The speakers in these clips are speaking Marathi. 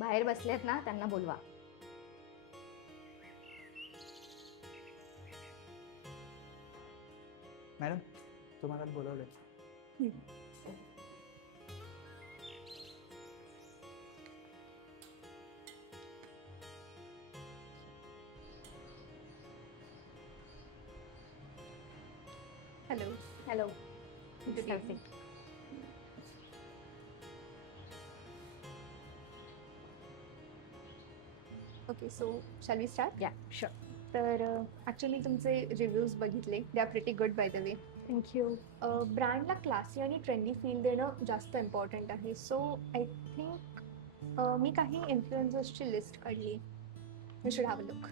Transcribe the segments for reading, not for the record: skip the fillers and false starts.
बाहेर बसलेत ना, त्यांना बोलवा. मॅडम तुम्हाला बोलवलंय. Hello. Hello. Good evening. Okay, so shall we start? Yeah sure. तर ॲक्च्युली तुमचे रिव्ह्यूज बघितले, they are pretty good by the way. Thank you. ब्रँडला क्लासी आणि ट्रेंडी फील देणं जास्त इम्पॉर्टंट आहे. सो आय थिंक मी काही इन्फ्लुएन्सर्सची लिस्ट काढली. You should have a look.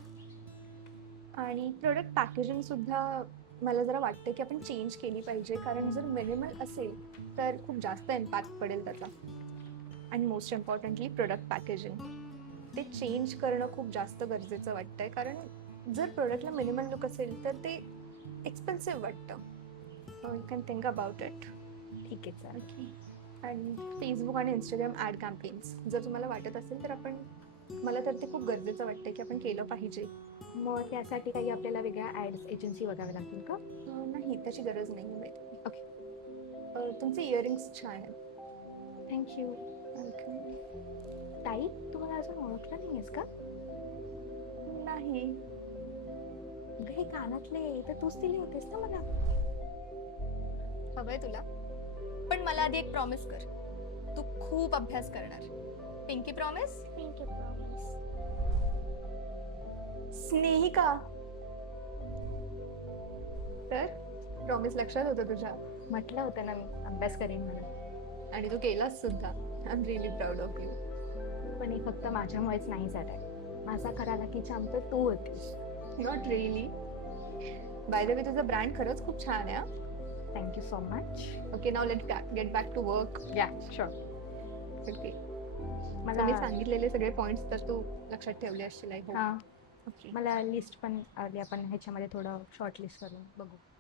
आणि प्रोडक्ट पॅकेजिंगसुद्धा मला जरा वाटतं की आपण चेंज केली पाहिजे, कारण जर मिनिमल असेल तर खूप जास्त इम्पॅक्ट पडेल त्याचा. आणि मोस्ट इम्पॉर्टंटली प्रोडक्ट पॅकेजिंग ते चेंज करणं खूप जास्त गरजेचं वाटतं आहे, कारण जर प्रोडक्टला मिनिमल लुक असेल तर ते एक्सपेन्सिव्ह वाटतं. You can think about it. ठीक आहे चालेल. ओके. आणि फेसबुक आणि इंस्टाग्राम ॲड कॅम्पेन्स जर तुम्हाला वाटत असेल तर मला तर ते खूप गरजेचं वाटतं की आपण केलं पाहिजे. मग त्यासाठी काही आपल्याला वेगळ्या ॲड्स एजन्सी बघाव्या लागतील का? नाही, त्याची गरज नाही आहे माहिती. ओके. तुमचे इयरिंग्स छान आहेत. थँक्यू. वेलकम. ताई, तू मला अजून ओळखलं नाही आहेस का? नाही. अगं, हे कानातले तर तूच दिले होतेस ना मला. हवंय तुला, पण मला आधी एक प्रॉमिस कर. तू खूप अभ्यास करणार. Pinky promise? Thank you. Promise. Snehika. तर प्रॉमिस लक्षात होतं तुझ्या, म्हटलं होतं ना मी अभ्यास करेन म्हणून. आणि तू केलास सुद्धा. I am really proud of you. पण हे फक्त माझ्यामुळेच नाही झालंय. माझा खरा लकी चाम तर तू होतीस. Not really. By the way, तुझा ब्रँड खरंच खूप छान आहे. Thank you so much. Okay, now let get back to work. Yeah sure. Okay. मला मी सांगितलेले सगळे पॉइंट्स तर तू लक्षात ठेवले असशील. I hope. हां, ओके. मला लिस्ट पण आली. आपण ह्याच्यामध्ये थोडं शॉर्ट लिस्ट करून बघू.